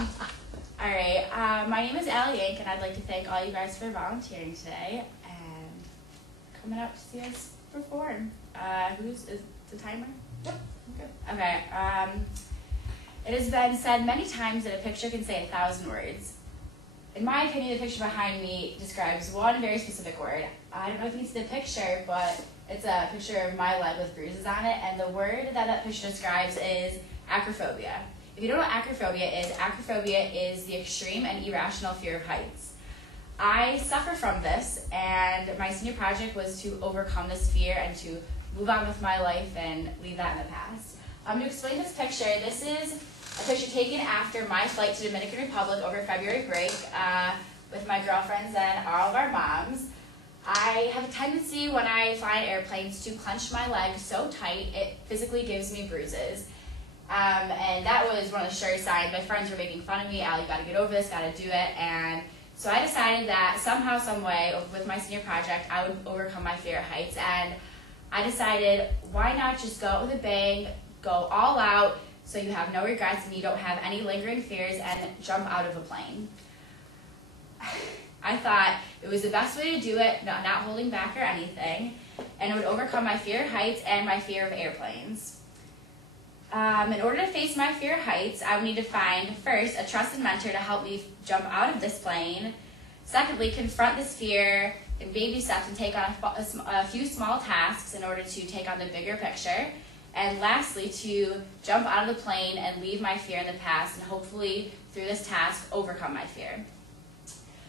All right, my name is Allie Yank, and I'd like to thank all you guys for volunteering today and coming out to see us perform. Is the timer? Yep. Okay. It has been said many times that a picture can say 1,000 words. In my opinion, the picture behind me describes one very specific word. I don't know if you can see the picture, but it's a picture of my leg with bruises on it, and the word that picture describes is acrophobia. If you don't know what acrophobia is the extreme and irrational fear of heights. I suffer from this, and my senior project was to overcome this fear and to move on with my life and leave that in the past. To explain this picture, this is a picture taken after my flight to Dominican Republic over February break with my girlfriends and all of our moms. I have a tendency when I fly in airplanes to clench my legs so tight it physically gives me bruises. And that was one of the surest signs. My friends were making fun of me. Allie, you gotta get over this, gotta do it. And so I decided that somehow, some way, with my senior project, I would overcome my fear of heights. And I decided, why not just go out with a bang, go all out, so you have no regrets and you don't have any lingering fears, and jump out of a plane. I thought it was the best way to do it, not holding back or anything, and it would overcome my fear of heights and my fear of airplanes. In order to face my fear of heights, I would need to find, first, a trusted mentor to help me jump out of this plane. Secondly, confront this fear in baby steps and take on a few small tasks in order to take on the bigger picture. And lastly, to jump out of the plane and leave my fear in the past and hopefully, through this task, overcome my fear.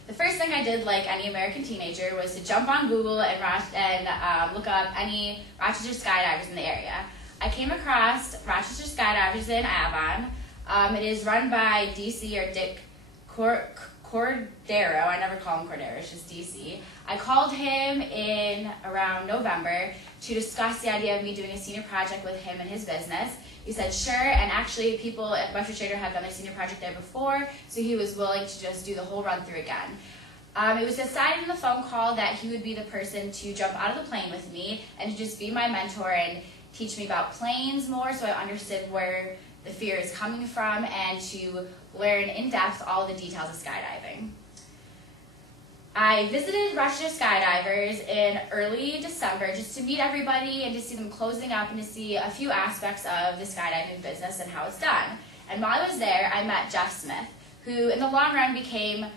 The first thing I did, like any American teenager, was to jump on Google and look up any Rochester skydivers in the area. I came across Rochester Skydivers in Avon. It is run by DC or Dick Cordero. I never call him Cordero, it's just DC. I called him in around November to discuss the idea of me doing a senior project with him and his business. He said sure, and actually people at Western Trader have done their senior project there before, so he was willing to just do the whole run through again. It was decided in the phone call that he would be the person to jump out of the plane with me and to just be my mentor and teach me about planes more so I understood where the fear is coming from and to learn in depth all the details of skydiving. I visited Rochester Skydivers in early December just to meet everybody and to see them closing up and to see a few aspects of the skydiving business and how it's done. And while I was there, I met Jeff Smith, who in the long run became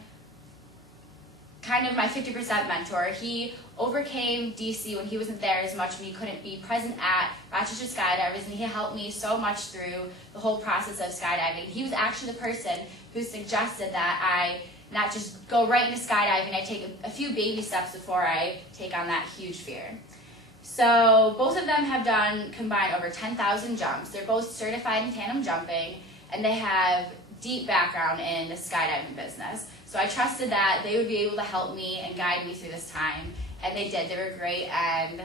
kind of my 50% mentor. He overcame DC when he wasn't there as much, when he couldn't be present at Rochester Skydivers, and he helped me so much through the whole process of skydiving. He was actually the person who suggested that I not just go right into skydiving, I take a few baby steps before I take on that huge fear. So both of them have done combined over 10,000 jumps. They're both certified in tandem jumping, and they have deep background in the skydiving business. So I trusted that they would be able to help me and guide me through this time, and they did. They were great, and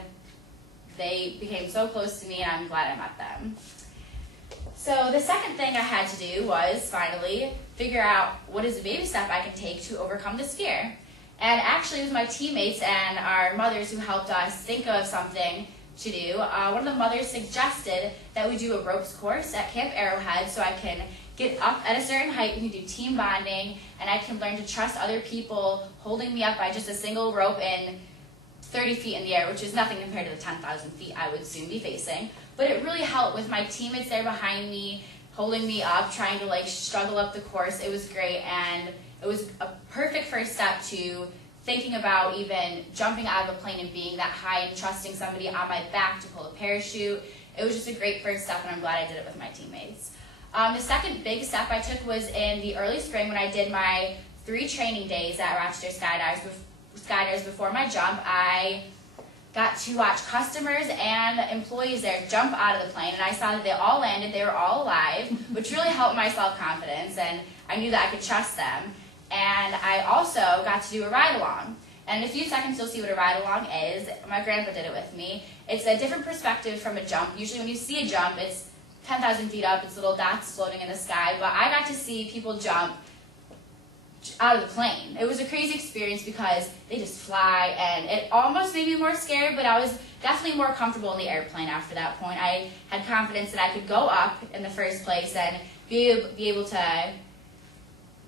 they became so close to me, and I'm glad I met them. So the second thing I had to do was finally figure out what is a baby step I can take to overcome this fear. And actually it was my teammates and our mothers who helped us think of something to do. One of the mothers suggested that we do a ropes course at Camp Arrowhead so I can get up at a certain height, we can do team bonding, and I can learn to trust other people holding me up by just a single rope in 30 feet in the air, which is nothing compared to the 10,000 feet I would soon be facing. But it really helped with my teammates there behind me, holding me up, trying to struggle up the course. It was great, and it was a perfect first step to thinking about even jumping out of a plane and being that high and trusting somebody on my back to pull a parachute. It was just a great first step, and I'm glad I did it with my teammates. The second big step I took was in the early spring when I did my 3 training days at Rochester Skydivers before my jump. I got to watch customers and employees there jump out of the plane, and I saw that they all landed, they were all alive, which really helped my self-confidence, and I knew that I could trust them. And I also got to do a ride-along. And in a few seconds you'll see what a ride-along is. My grandpa did it with me. It's a different perspective from a jump. Usually when you see a jump, it's 10,000 feet up, it's little dots floating in the sky, but I got to see people jump out of the plane. It was a crazy experience because they just fly, and it almost made me more scared, but I was definitely more comfortable in the airplane after that point. I had confidence that I could go up in the first place and be able to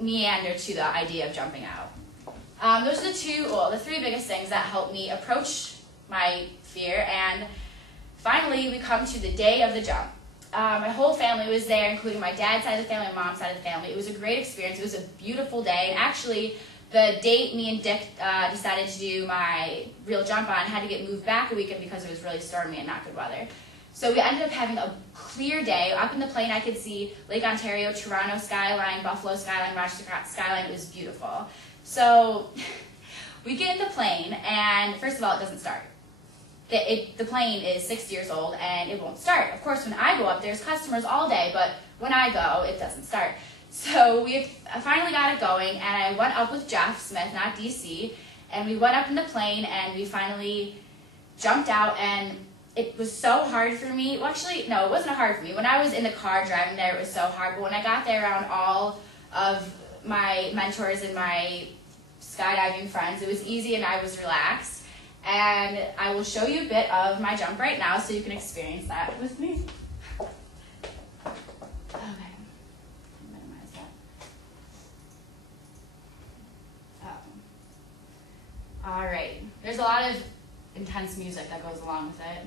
meander to the idea of jumping out. Those are the three biggest things that helped me approach my fear, and finally we come to the day of the jump. My whole family was there, including my dad's side of the family, my mom's side of the family. It was a great experience. It was a beautiful day, and actually the date me and Dick decided to do my real jump on had to get moved back a weekend because it was really stormy and not good weather. So we ended up having a clear day. Up in the plane I could see Lake Ontario, Toronto skyline, Buffalo skyline, Rochester skyline. It was beautiful. So we get in the plane, and first of all, it doesn't start. The plane is 6 years old, and it won't start. Of course, when I go up, there's customers all day, but when I go, it doesn't start. So I finally got it going, and I went up with Jeff Smith, not DC, and we went up in the plane, and we finally jumped out, and it was so hard for me. Well, actually, no, it wasn't hard for me. When I was in the car driving there, it was so hard, but when I got there around all of my mentors and my skydiving friends, it was easy and I was relaxed. And I will show you a bit of my jump right now so you can experience that with me. Okay, minimize that. All right, there's a lot of intense music that goes along with it.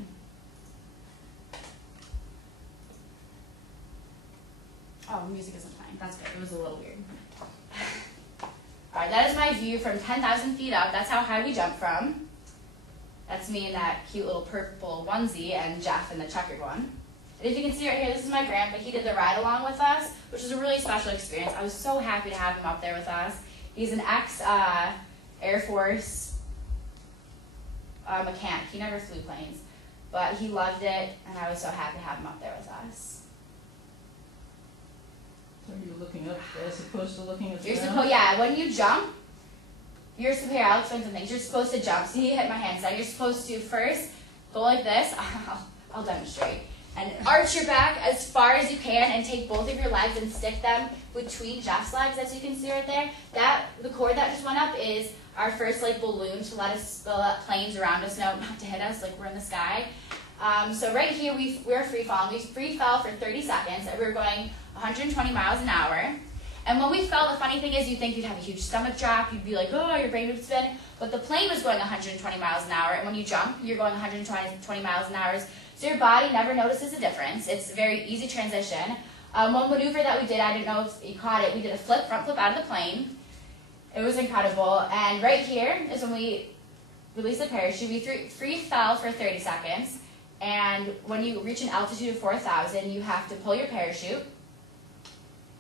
Oh, music isn't playing. That's good. It was a little weird. All right, that is my view from 10,000 feet up. That's how high we jump from. That's me in that cute little purple onesie, and Jeff in the checkered one. And if you can see right here, this is my grandpa. He did the ride along with us, which was a really special experience. I was so happy to have him up there with us. He's an ex-Air Force mechanic. He never flew planes, but he loved it, and I was so happy to have him up there with us. So you're looking up as opposed to looking at the ground? Yeah, when you jump, here, I'll explain some things. You're supposed to jump. See, hit my hands down. You're supposed to first go like this. I'll demonstrate. And arch your back as far as you can and take both of your legs and stick them between Jeff's legs, as you can see right there. The cord that just went up is our first balloon to let planes around us know not to hit us, like we're in the sky. So right here, we're free falling. We free fell for 30 seconds, and we were going 120 miles an hour. And when we fell, the funny thing is you'd think you'd have a huge stomach drop, you'd be like, oh, your brain would spin, but the plane was going 120 miles an hour, and when you jump, you're going 120 miles an hour, so your body never notices a difference. It's a very easy transition. One maneuver that we did, I didn't know if you caught it, we did a front flip out of the plane. It was incredible, and right here is when we released the parachute. We free fell for 30 seconds, and when you reach an altitude of 4,000, you have to pull your parachute.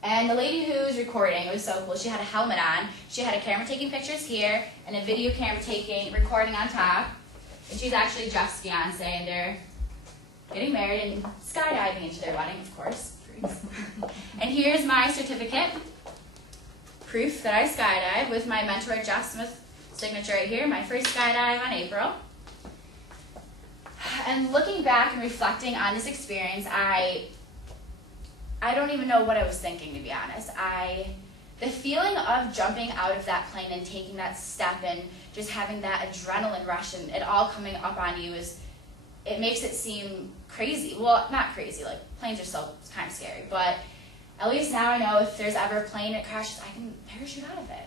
And the lady who was recording, it was so cool, she had a helmet on, she had a camera taking pictures here, and a video camera recording on top. And she's actually Jeff's fiance, and they're getting married and skydiving into their wedding, of course. And here's my certificate, proof that I skydive with my mentor Jeff Smith signature right here, my first skydive on April. And looking back and reflecting on this experience, I don't even know what I was thinking, to be honest. The feeling of jumping out of that plane and taking that step and just having that adrenaline rush and it all coming up on you it makes it seem crazy. Well, not crazy, planes are still kind of scary, but at least now I know if there's ever a plane that crashes, I can parachute out of it.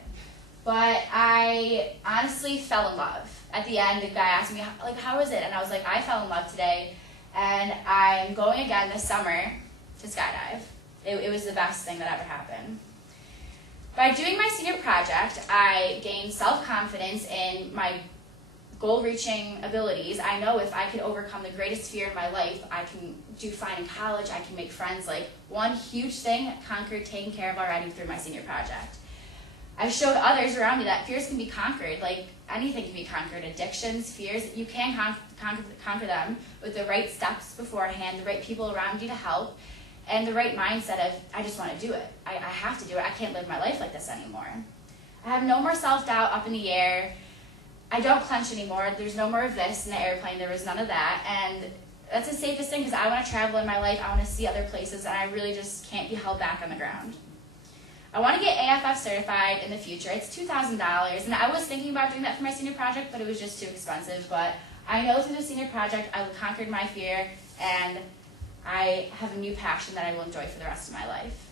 But I honestly fell in love. At the end, the guy asked me, how was it? And I was like, I fell in love today, and I'm going again this summer to skydive. It was the best thing that ever happened. By doing my senior project, I gained self-confidence in my goal-reaching abilities. I know if I could overcome the greatest fear in my life, I can do fine in college, I can make friends. One huge thing conquered, taken care of already through my senior project. I showed others around me that fears can be conquered. Anything can be conquered. Addictions, fears, you can conquer them with the right steps beforehand, the right people around you to help, and the right mindset of, I just want to do it. I have to do it. I can't live my life like this anymore. I have no more self-doubt up in the air. I don't clench anymore. There's no more of this in the airplane. There was none of that. And that's the safest thing because I want to travel in my life. I want to see other places, and I really just can't be held back on the ground. I want to get AFF certified in the future. It's $2,000, and I was thinking about doing that for my senior project, but it was just too expensive. But I know through the senior project I conquered my fear, and I have a new passion that I will enjoy for the rest of my life.